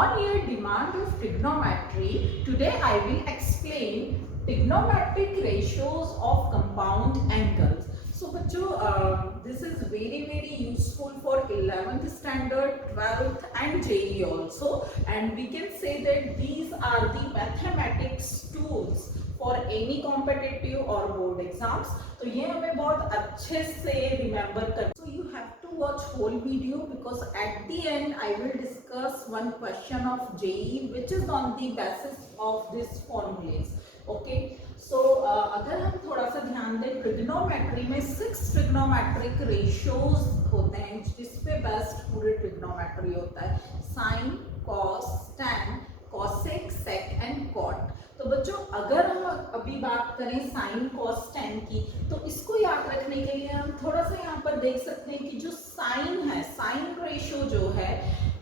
On your demand of trigonometry, today I will explain trigonometric ratios of compound angles. So बच्चों, this is very useful for 11th standard, 12th and JEE also, and we can say that these are the mathematics tools for any competitive or board exams. तो ये हमें बहुत अच्छे से remember कर. So you have to watch whole video because at the end I will discuss one question of JEE which is on the basis of this formulas. Okay. So अगर हम थोड़ा सा ध्यान दें, ट्रिग्नोमेट्री में 6 ट्रिग्नोमेट्रिक रेशियोज होते हैं जिसपे बेस्ड पूरे ट्रिग्नोमेट्री होता है, sine, cos, tan, cosec, sec and cot. तो बच्चों अगर हम अभी बात करें साइन, कॉस, टैन की, तो इसको याद रखने के लिए हम थोड़ा सा यहाँ पर देख सकते हैं कि जो साइन है, साइन रेशियो जो है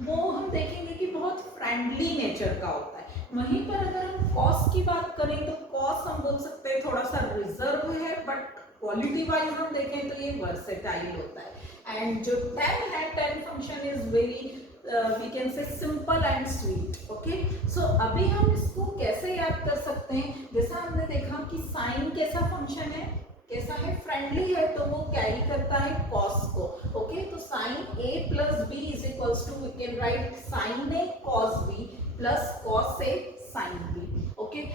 वो हम देखेंगे कि बहुत फ्रेंडली नेचर का होता है. वहीं पर अगर हम कॉस की बात करें तो कॉस हम बोल सकते हैं थोड़ा सा रिजर्व है, बट क्वालिटी वाइज हम देखें तो ये वर्सेटाइल होता है. एंड जो टैन है, tan function is very we can say simple and sweet. Okay, so अभी हम इसको कैसे याद कर सकते हैं? जैसा हमने देखा कि साइन कैसा फंक्शन है, कैसा है, फ्रेंडली है, तो वो कैरी करता है कॉस को. ओके, तो sine a plus B is equals to, we can write sine a cos b plus cos a sine b. Okay,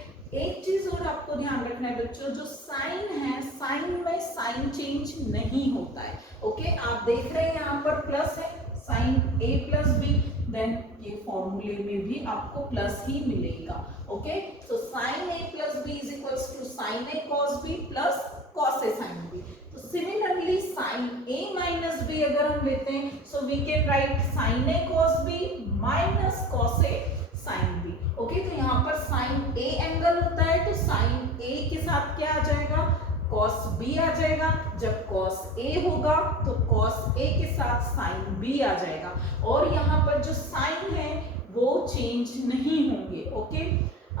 एक चीज और आपको ध्यान रखना है बच्चों, जो साइन है, साइन में साइन चेंज नहीं होता है. ओके, आप देख रहे हैं यहाँ पर प्लस है, sine a plus B, then ये फॉर्मूले में भी आपको प्लस ही मिलेगा. ओके, तो sine a plus B is equals to sine a cos b plus cos a sine b. तो similarly sine a minus b अगर हम लेते हैं, so we can write sine a cos b minus cos a sine b. Okay, तो यहाँ पर sign a angle होता है तो साइन a के साथ क्या आ जाएगा, कॉस b आ जाएगा. जब कॉस a होगा तो कॉस a के साथ साइन b आ जाएगा, और यहाँ पर जो साइन है वो चेंज नहीं होंगे. ओके,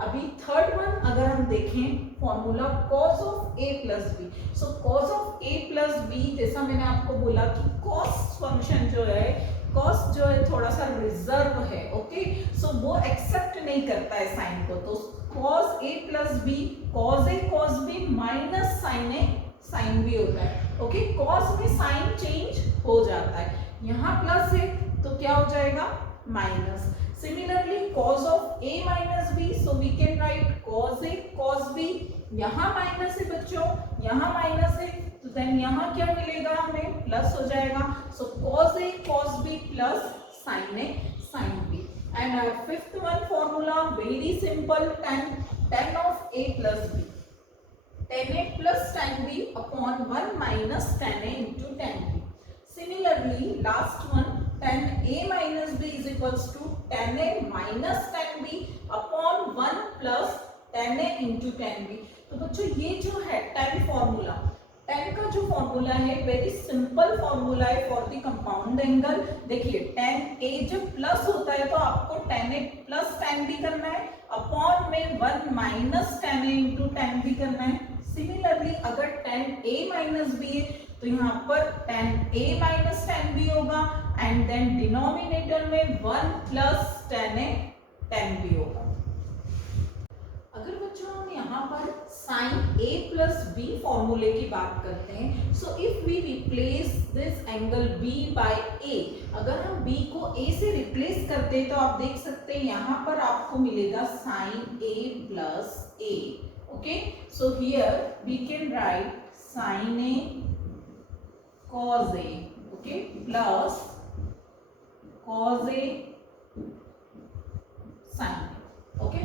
अभी थर्ड वन अगर हम देखें, formula cos of a plus B. So cos of a plus B, जैसा मैंने आपको बोला कि कॉस फंक्शन जो है, कॉस जो है थोड़ा सा रिजर्व है. ओके, सो वो एक्सेप्ट नहीं करता है साइन को, तो cos a plus B, cos a cos b minus sine a sine b होता है. ओके, कॉस में साइन चेंज हो जाता है, यहाँ प्लस है तो क्या हो जाएगा, minus. Similarly, cos of a minus b, so we can write cos a cos b. यहाँ माइनस है बच्चों, यहाँ माइनस है, तो देन यहाँ क्या मिलेगा हमें, प्लस हो जाएगा. So cos a cos b plus sin a sin b. And our fifth one formula very simple, tan of a plus b, tan a plus tan b upon 1 minus tan a into tan b. Similarly, last one, tan a minus b is equals to tan a minus tan b upon 1 plus tan a into tan b. तो बच्चों ये जो है tan formula, tan का जो formula है very simple formula है for the compound angle. देखिए tan a जब प्लस होता है तो आपको tan a plus tan b करना है, अपॉन में 1 minus tan a into tan b करना है. सिमिलरली अगर tan a माइनस b है तो यहाँ पर tan a minus tan b होगा, एंड देन डिनोमिनेटर में 1 plus tan a tan b होगा. अगर बच्चों हम यहाँ पर sin a प्लस b फॉर्मूले की बात करते हैं, so if we replace this angle b by a, अगर हम b को a से रिप्लेस करते हैं तो आप देख सकते हैं यहाँ पर आपको मिलेगा sin a plus a. Okay, so here we can write sin a cos a, okay, plus cos a sin a. Okay,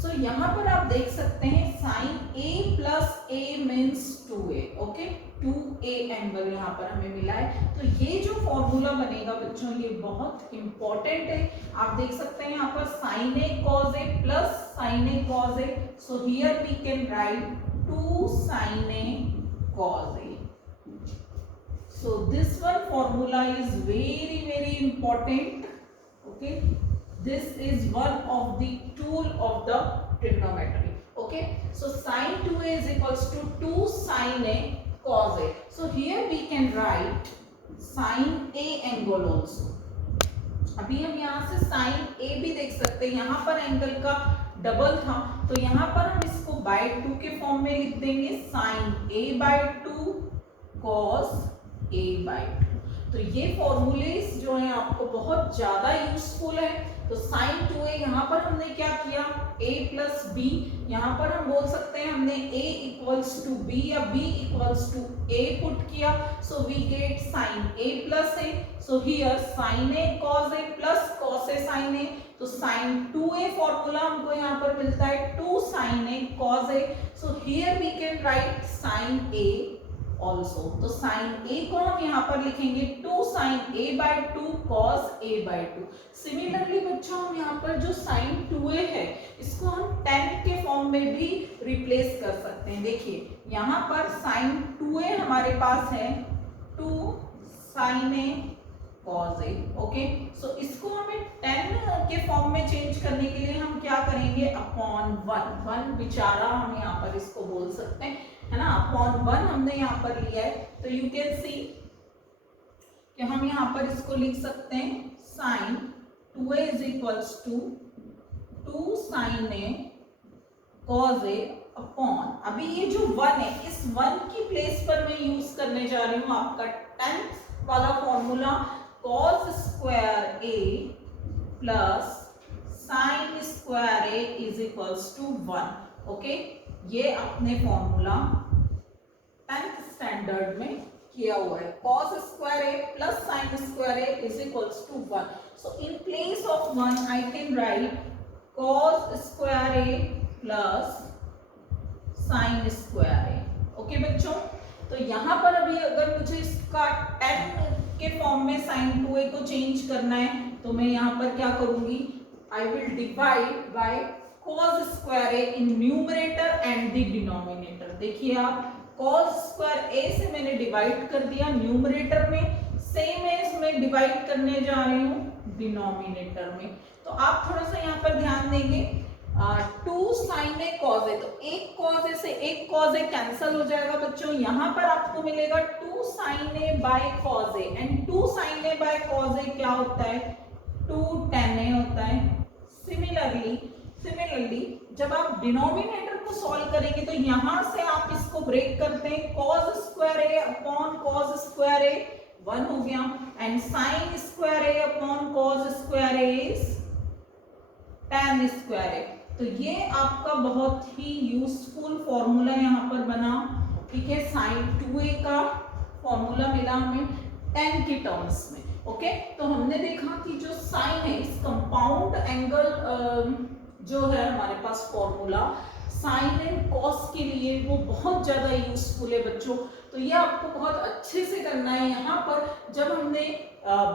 so यहाँ पर आप देख सकते हैं sin a plus a means 2a. Okay, 2a angle यहाँ पर हमें मिला है. तो ये जो फॉर्मूला बनेगा बच्चों ये बहुत इंपॉर्टेंट है. आप देख सकते हैं यहाँ पर sin a cos a plus sin a cos a. So here we can write 2 sin a cos a. So this one formula is very important. Okay, this is one of the tool of the trigonometry. Okay, so sin 2a is equals to 2 sin a cos a. So here we can write sin a angle also. अभी हम यहाँ से sign ए भी देख सकते हैं, यहाँ पर एंगल का डबल था तो यहाँ पर हम इसको बाय 2 के फॉर्म में लिख देंगे, sign A bye 2 cos A bye 2। तो ये फॉर्मूलेस जो है आपको बहुत ज्यादा यूजफुल है। तो साइन 2a यहाँ पर हमने क्या किया, a प्लस बी, यहाँ पर हम बोल सकते हैं हमने a इक्वल्स टू बी या b equals to a put किया, so we get sine a plus a। So here sine a cos a plus cos a sine a, तो साइन 2a फॉर्मूला हमको यहाँ पर मिलता है 2 sine a cos a। So here we can write sine a also. तो sine a को हम यहाँ पर लिखेंगे 2 sine a by 2 cos a by 2। Similarly बच्चों हम यहाँ पर जो साइन 2a है इसको हम tan के फॉर्म में भी रिप्लेस कर सकते हैं। देखिए यहाँ पर साइन 2a हमारे पास है 2 sine a cos a। Okay, so इसको हमें tan के फॉर्म में चेंज करने के लिए हम क्या करेंगे, अपॉन 1 बिचारा हम यहाँ पर इसको बोल सकते हैं, है ना, अपॉन 1 हमने यहाँ पर लिया है। तो यू कैन सी कि हम यहाँ पर इसको लिख सकते हैं sine 2a is equals to 2 sine a cos a upon, अभी ये जो 1 है इस 1 की प्लेस पर मैं यूज करने जा रही हूँ आपका 10th वाला formula, cos square a plus sine square a is equals to 1। Okay, ये अपने फॉर्मूला 10th स्टैंडर्ड में किया हुआ है, cos square a plus sin square a is equals to 1। So in place of 1 I can write cos square a plus sin square a। Okay बच्चों, तो यहाँ पर अभी अगर मुझे इसका 10 के फॉर्म में sin 2a को चेंज करना है तो मैं यहाँ पर क्या करूंगी, I will divide by cos square a in numerator and the denominator. देखिए आप cos स्क्वायर a से मैंने डिवाइड कर दिया न्यूमरेटर में, सेम एज मैं डिवाइड करने जा रही हूँ डिनोमिनेटर में। तो आप थोड़ा सा यहाँ पर ध्यान देंगे, 2 साइन ए कॉस ए, तो एक कॉस ए से एक कॉस ए कैंसिल हो जाएगा बच्चों, यहाँ पर आपको मिलेगा 2 sine A by cos A, and 2 sine A by cos A क्या होता है, 2 tan ए होता है। सिमिलरली जब आप डिनोमिनेटर को सॉल्व करेंगे तो यहां से आप इसको ब्रेक करते हैं, cos square a upon cos square a 1 हो गया, and sin square a upon cos square a is tan square a। तो ये आपका बहुत ही यूजफुल फॉर्मूला यहाँ पर बना, ठीक है, sin 2a का फॉर्मूला मिला हमें tan की टर्म्स में। ओके, तो हमने देखा कि जो साइन है इस कंपाउंड एंगल जो है हमारे पास फॉर्मूला साइन एंड कॉस के लिए वो बहुत ज्यादा यूजफुल है बच्चों। तो ये आपको बहुत अच्छे से करना है। यहाँ पर जब हमने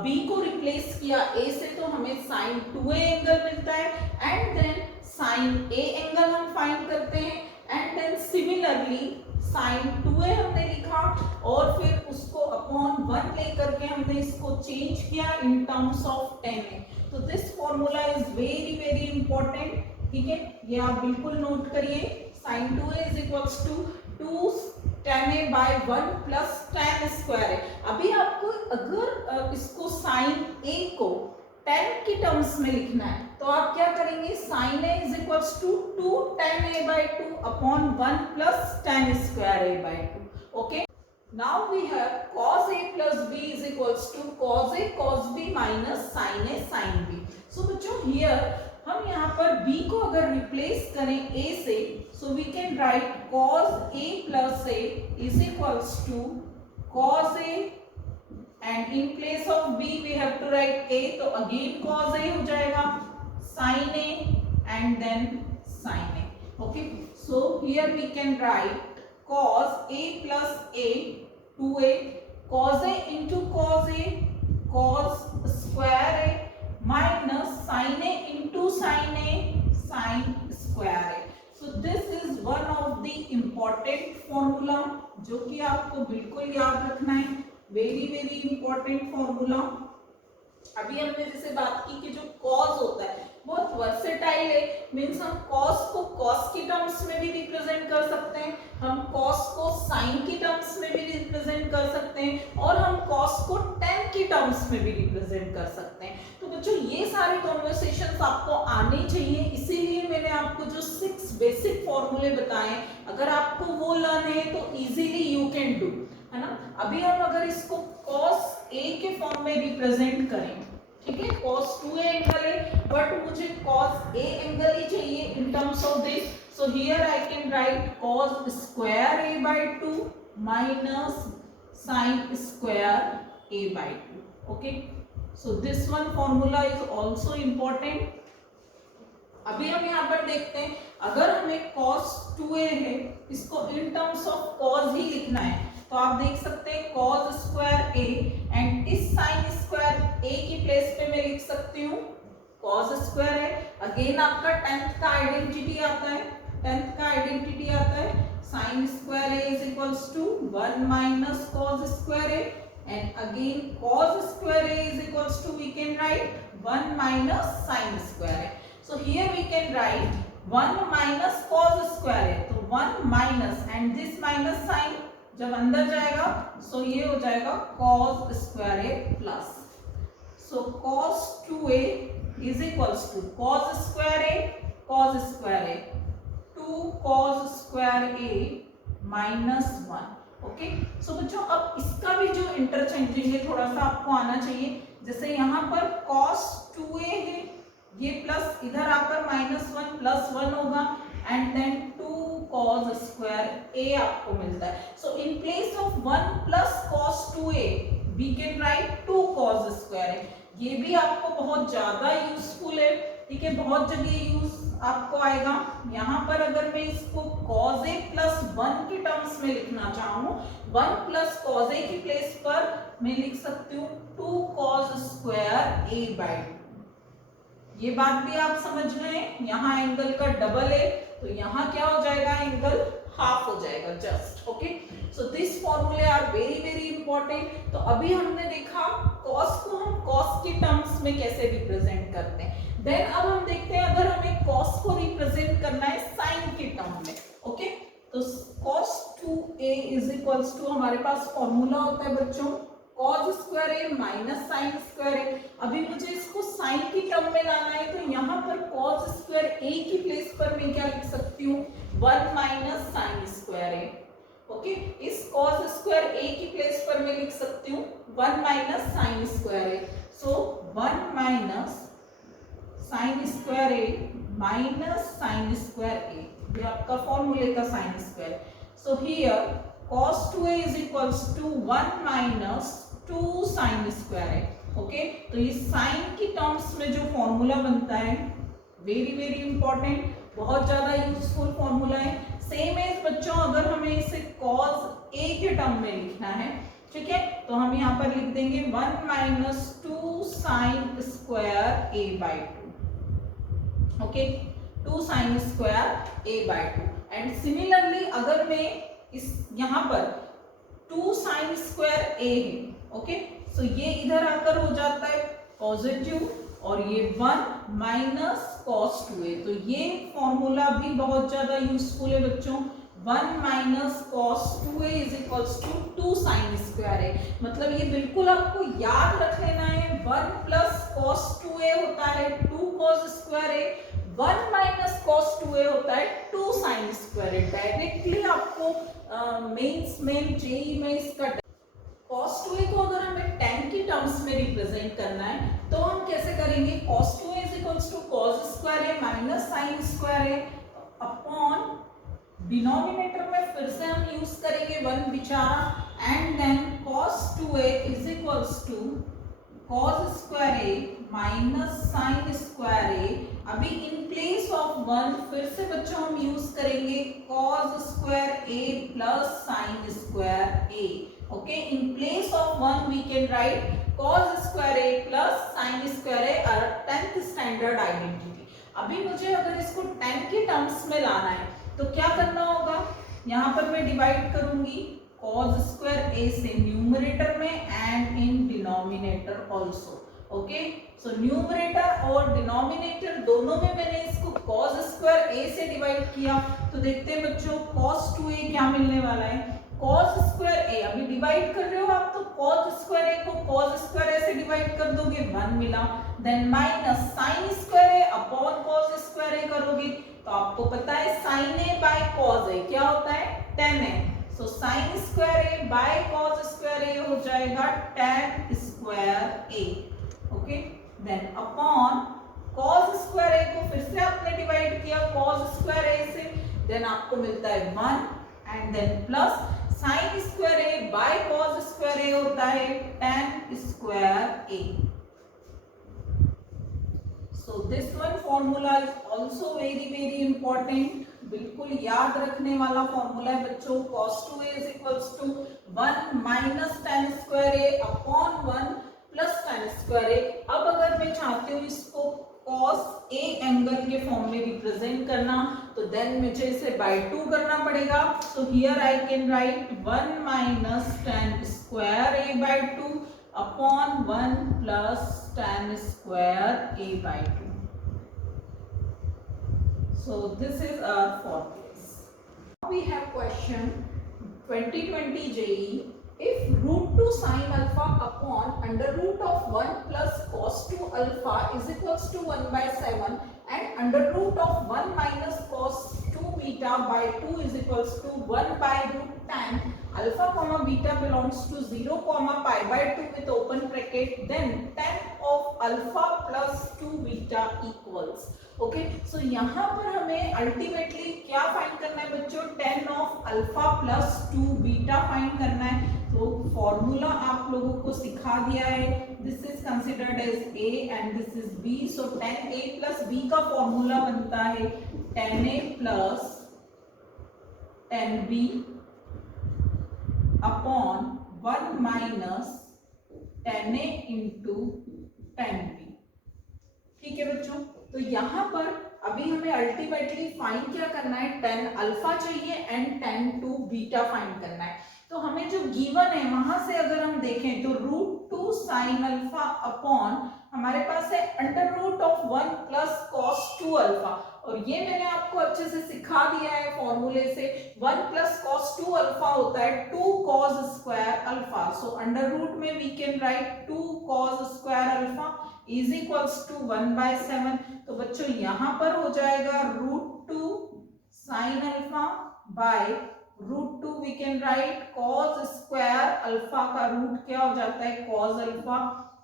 b को रिप्लेस किया a से तो हमें साइन 2a एंगल मिलता है, and then sine a angle हम फाइंड करते हैं, and then similarly sign 2a हमने लिखा और फिर उसको अपॉन 1 लेकर के हमने इसको चेंज किया in terms of tan a। तो this formula is very very important, ठीक है, ये आप बिल्कुल नोट करिए, sin 2a is equals to 2 tan a by 1 plus tan square a। अभी आपको अगर इसको sin a को tan की टर्म्स में लिखना है तो आप क्या करेंगे, sin a is equals to 2 tan a by 2 upon 1 plus tan square a by 2। Okay, now we have cos a plus b is equals to cos a cos b minus sin a sin b। so बच्चों here हम यहाँ पर b को अगर replace करें a से, so we can write cos a plus a is equals to cos a, and in place of b we have to write a, तो again cos a हो जाएगा, sin a and then sin a। okay, so here we can write cos a plus a 2a, cos a into cos a cos square a minus sin a into sin a sin square a। so this is one of the important formula जो कि आपको बिल्कुल याद रखना है, very very important formula. अभी हमने जैसे बात की कि जो cos होता है बहुत वर्सेटाइल है, मीन्स हम cos को cos की टर्म्स में भी रिप्रेजेंट कर सकते हैं, हम cos को sin की टर्म्स में भी रिप्रेजेंट कर सकते हैं, और हम cos को tan की टर्म्स में भी रिप्रेजेंट कर सकते हैं। तो बच्चों ये सारे कॉन्वर्सेशंस आपको आने चाहिए, इसीलिए मैंने आपको जो 6 बेसिक फॉर्मूले बताए, अगर आपको वो लर्न है तो इजीली यू कैन डू, है ना। अभी हम अगर इसको cos A के फॉर्म में रिप्रेजेंट करें, ठीक है, cos 2A एंगल है, बट मुझे cos A एंगल ही चाहिए इन terms of this, so here I can write cos square A by 2 minus sin square A by 2. Okay, so this one formula is also important. अभी हम यहाँ पर देखते हैं, अगर हमें cos 2A है, इसको इन टर्म्स ऑफ cos ही लिखना है, तो आप देख सकते हैं cos स्क्वायर A एंड इस sin स्क्वायर A की प्लेस पे मैं लिख सकती हूँ cos स्क्वायर है। अगेन आपका 10th का आइडेंटिटी आता है, 10th का आइडेंटिटी आता है sin square A is equals to 1 minus cos square A, and again cos square A is equals to, we can write 1 minus sin square A. So here we can write 1 minus cos square A, तो 1 minus and this minus sin जब अंदर जाएगा so ये हो जाएगा cos square A plus, so cos 2A is equals to cos square A 2 cos square A minus 1. Okay, सो बच्चों अब इसका भी जो इंटरचेंजिंग है थोड़ा सा आपको आना चाहिए, जैसे यहाँ पर cos 2A है, ये प्लस इधर आकर -1 प्लस 1 होगा and then 2 cos square A आपको मिलता है। So in place of 1 plus cos 2A we can write 2 cos square A। ये भी आपको बहुत ज्यादा यूजफुल है, ठीक है, बहुत जगह यूज आपको आएगा। यहाँ पर अगर मैं इसको cos A प्लस 1 की टर्म्स में लिखना चाहूँ, 1 प्लस cos A की प्लेस पर मैं लिख सकती हूँ 2 cos स्क्वायर A by 2। ये बात भी आप समझ गए, यहाँ एंगल का डबल है तो यहाँ क्या हो जाएगा, एंगल हाफ हो जाएगा जस्ट। ओके, सो दिस फॉर्मूले आर वेरी वेरी इंपॉर्टेंट। तो अभी हमने देखा cos को हम cos की टर्म्स में कैसे रिप्रेजेंट करते हैं। देन अब हम देखते हैं अगर हमें cos को रिप्रेजेंट करना है sin की टर्म में। ओके, तो cos 2A is equals to, हमारे पास फॉर्मूला होता है बच्चों cos square A minus sin square A। अभी मुझे इसको sin की टर्म में लाना है, तो यहाँ पर cos स्क्वायर A की प्लेस पर मैं क्या लिख सकती हूँ, 1 minus sin square A। Okay, इस cos स्क्वायर A की प्लेस पर मैं लिख सकती हूँ 1 minus sin square A। So 1 minus sin square A minus sin square A, ये आपका फॉर्मूले का sin square. So here cos 2A is equals to 1 minus 2 sin square A। Okay, तो ये sin की टर्म्स में जो फॉर्मूला बनता है वेरी वेरी इंपॉर्टेंट, बहुत ज्यादा यूजफुल फॉर्मूला है। सेम एज बच्चों अगर हमें इसे cos A के टर्म में लिखना है, ठीक है, तो हम यहाँ पर लिख देंगे 1 minus 2 sin square A by 2। Okay, 2 sin square A by 2। And similarly अगर मैं इस यहाँ पर 2 sin स्क्वायर A है, ओके, सो ये इधर आकर हो जाता है पॉजिटिव और ये 1 माइनस cos 2A, तो ये फॉर्मूला भी बहुत ज्यादा यूजफुल है बच्चों। 1 minus cos 2A is equals to 2 sin square A, मतलब ये बिल्कुल आपको याद रख लेना है। 1 प्लस cos 2A होता है 2 cos square A, 1 minus cos 2A होता है 2 sin स्क्वायर A। डायरेक्टली आपको मेंस में जेईई में इसका cos 2A को अगर हमें 10 की टर्म्स में रिप्रेजेंट करना है तो हम कैसे करेंगे, cos 2A is equals to cos square A minus sin square A upon denominator में फिर से हम यूज करेंगे 1 बिचारा and then cos 2A is equals to cos square A minus sin square A। अभी इन प्लेस ऑफ 1 फिर से बच्चों हम यूज करेंगे cos square A plus sin square A। Okay, in place of 1 we can write cos square A plus sin square A, और 10th standard identity. अभी मुझे अगर इसको 10 की टर्म्स में लाना है तो क्या करना होगा, यहाँ पर मैं डिवाइड करूंगी cos स्क्वायर A से न्यूमरेटर में and in denominator also. Okay, so numerator और डिनोमिनेटर दोनों में मैंने इसको cos स्क्वायर A से डिवाइड किया, तो देखते हैं बच्चों cos 2A क्या मिलने वाला है, cos स्क्वायर A। अभी डिवाइड कर रहे हो आप तो cos स्क्वायर A को cos स्क्वायर A से डिवाइड कर दोगे 1 मिला, then minus sine square A upon cos square A करोगे तो आपको पता है sine A by cos A क्या होता है tan A, so sine square A by cos square A हो जाएगा tan square A, okay, then upon cos square A को फिर से आपने डिवाइड किया cos स्क्वायर ए से, देन आपको मिलता है 1 and then plus sin square A by cos square A होता है tan square A. So this one formula is also very important, बिल्कुल याद रखने वाला फॉर्मूला है बच्चों। cos 2a is equals to 1 minus tan square A upon 1 plus tan square A. अब अगर मैं चाहती हूँ इसको cos a एंगल के फॉर्म में रिप्रेजेंट करना तो देन मुझे इसे बाय 2 करना पड़ेगा, so here I can write 1 minus tan square a by 2 upon 1 plus tan square a by 2। So this is our formulas. Now we have question 2020 JEE. If root 2 sin alpha upon under root of 1 plus cos 2 alpha is equals to 1 by 7 and under root of 1 minus cos 2 beta by 2 is equals to 1 by root tan alpha comma beta belongs to 0 comma pi by 2 with open bracket, then tan of alpha plus 2 beta equals, okay. So यहाँ पर हमें ultimately क्या find करना है बच्चों, tan of alpha plus 2 beta find करना है। तो फॉर्मूला आप लोगों को सिखा दिया है, this is considered as a and this is b, so tan a plus b का फॉर्मूला बनता है tan a plus tan b upon 1 minus tan a into tan b, ठीक है बच्चों। तो यहाँ पर अभी हमें अल्टीमेटली फाइंड क्या करना है, tan अल्फा चाहिए एंड tan 2 बीटा फाइंड करना है। तो हमें जो गिवन है वहां से अगर हम देखें तो रूट 2 साइन अल्फा अपॉन हमारे पास है under root of 1 plus cos 2 alpha, और ये मैंने आपको अच्छे से सिखा दिया है फॉर्मूले से। 1 प्लस कॉस 2 अल्फा होता है 2 cos square alpha, so under root में we can write 2 cos square alpha is equals to 1 by 7। तो बच्चों यहाँ पर हो जाएगा root 2 sine alpha by root 2 we can write cos square alpha का रूट क्या हो जाता है cos alpha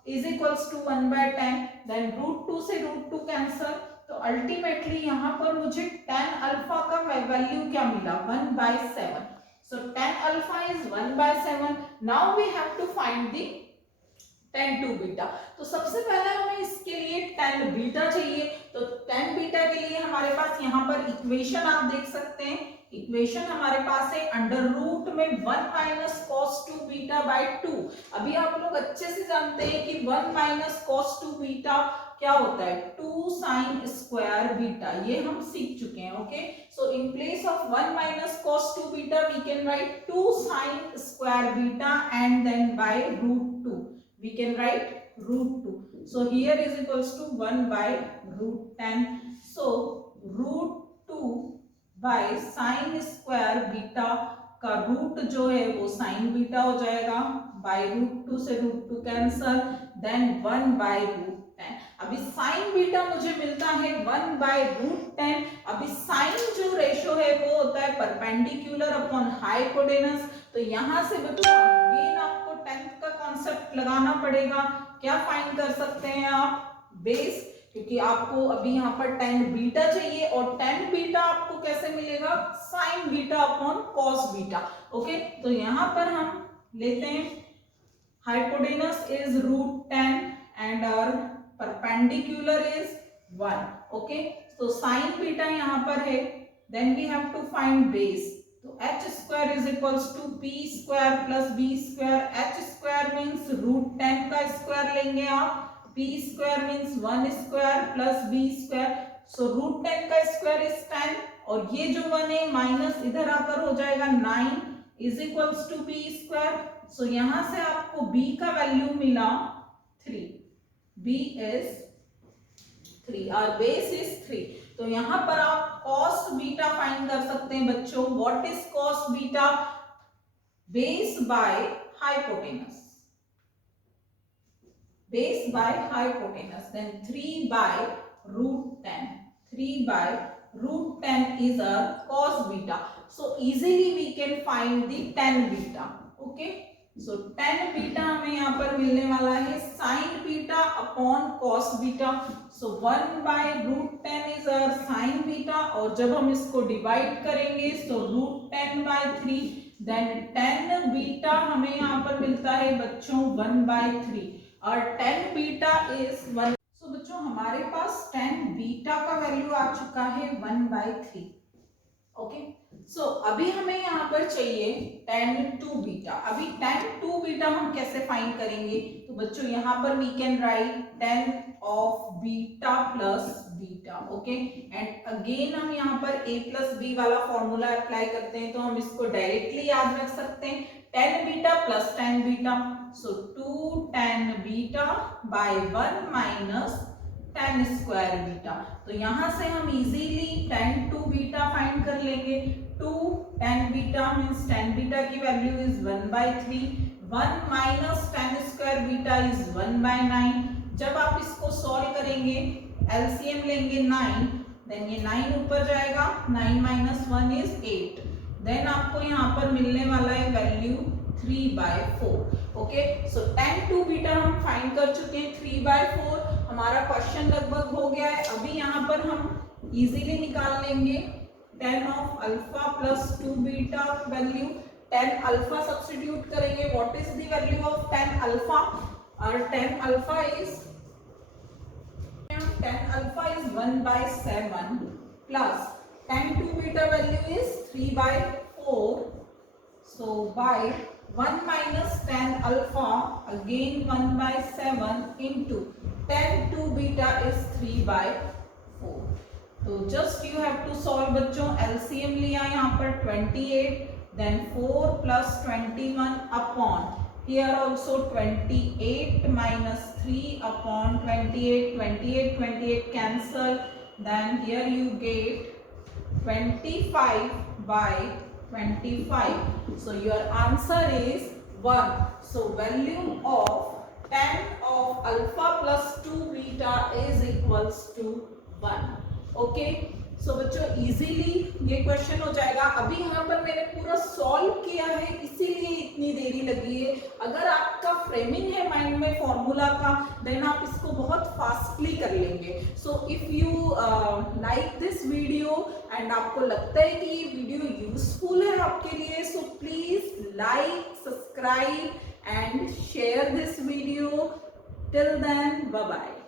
is equals to 1 by 10, then root 2 से रूट 2 कैंसल, तो अल्टीमेटली यहाँ पर मुझे tan अल्फा का वैल्यू क्या मिला 1 by 7, so tan alpha is 1 by 7। Now we have to find the tan 2 beta. तो सबसे पहले हमें इसके लिए tan बीटा चाहिए, तो tan बीटा के लिए हमारे पास यहाँ पर इक्वेशन आप देख सकते हैं, इक्वेशन हमारे पास है अंडर रूट में 1 माइनस कॉस 2 बीटा बाय 2। अभी आप लोग अच्छे से जानते हैं कि 1 माइनस कॉस 2 बीटा क्या होता है 2 साइन स्क्वायर बीटा, ये हम सीख चुके हैं, okay. So in place of 1 minus cos 2 beta we can write 2 sine square beta and then by root 2 we can write root 2, so here is equals to 1 by root 10, so root 2 by sin square beta का root जो है वो sin beta हो जाएगा, by root 2 से root 2 cancel, then 1 by root 10। अभी sin beta मुझे मिलता है 1 by root 10। अभी sin जो रेशो है वो होता है परपेंडिकुलर अपॉन हाइपोटेनस, तो यहाँ से बच्चों अगेन आपको 10th का कॉन्सेप्ट लगाना पड़ेगा। क्या फाइंड कर सकते हैं आप बेस, क्योंकि आपको अभी यहाँ पर tan बीटा चाहिए और tan बीटा आपको कैसे मिलेगा sin beta upon cos beta, okay. तो यहाँ पर हम लेते हैं hypotenuse is root 10 and our perpendicular is 1, okay. तो sin बीटा यहाँ पर है, then we have to find base, तो h square is equals to p square plus b square, h square means root 10 का स्क्वायर लेंगे आप, p square means 1 square plus b square, so root 10 का square is 10 और ये जो 1 है minus इधर आकर हो जाएगा 9 is equals to b square, so यहां से आपको b का वैल्यू मिला 3, b इज 3, और बेस इज 3। तो यहाँ पर आप cos बीटा फाइंड कर सकते हैं बच्चों। What is cos beta, base by hypotenuse, base by hypotenuse, then 3 by root 10. 3 by root 10 is our cos beta. So easily we can find the tan beta. Okay, so tan beta हमें यहाँ पर मिलने वाला है sin beta upon cos beta. So 1 by root 10 is our sin beta, और जब हम इसको डिवाइड करेंगे so root 10 by 3, then tan beta हमें यहाँ पर मिलता है बच्चों 1 by 3, और tan बीटा इज 1. सो बच्चों हमारे पास tan बीटा का वैल्यू आ चुका है 1 by 3. ओके, सो अभी हमें यहाँ पर चाहिए tan 2 बीटा. अभी tan 2 बीटा हम कैसे फाइंड करेंगे? तो बच्चों यहाँ पर we can write tan of beta plus beta. Okay, and again हम यहाँ पर a प्लस बी वाला फॉर्मूला अप्लाई करते हैं, तो हम इसको डायरेक्टली याद रख सकते हैं tan beta plus tan beta. So 2 tan beta by 1 minus tan square beta. तो यहाँ से हम इजीली tan 2 beta फाइंड कर लेंगे. 2 tan beta means tan beta की value is 1 by 3. 1 minus tan square beta is 1 by 9. जब आप इसको सॉल्व करेंगे, एलसीएम लेंगे 9, देन ये 9 ऊपर जाएगा, 9 minus 1 is 8. देन आपको यहाँ पर मिलने वाला है value 3 by 4. Okay, so tan 2 beta हम फाइंड कर चुके हैं 3 by 4. हमारा क्वेश्चन लगभग हो गया है. अभी यहाँ पर हम इजीली निकाल लेंगे tan of alpha plus 2 beta value. tan alpha substitute करेंगे. What is the value of tan alpha? और tan alpha is 1 by 7 plus tan 2 beta value is 3 by 4. So by 1 minus tan alpha, again 1 by 7 into tan 2 beta is 3 by 4. तो just you have to solve बच्चों. LCM लिया यहाँ पर 28, then 4 plus 21 upon here also 28 minus 3 upon 28. 28 cancel, then here you get 25 by 25. So your answer is 1. So value of tan of alpha plus 2 beta is equals to 1. Okay, so बच्चों easily ये question हो जाएगा. अभी यहाँ पर मैंने पूरा solve किया है, इसीलिए इतनी देरी लगी है. अगर आपका फ्रेमिंग है माइंड में फॉर्मूला का, देन आप इसको बहुत फास्टली कर लेंगे. So if you like this video and आपको लगता है कि ये वीडियो यूजफुल है आपके लिए, so please like, subscribe and share this video. Till then, bye bye.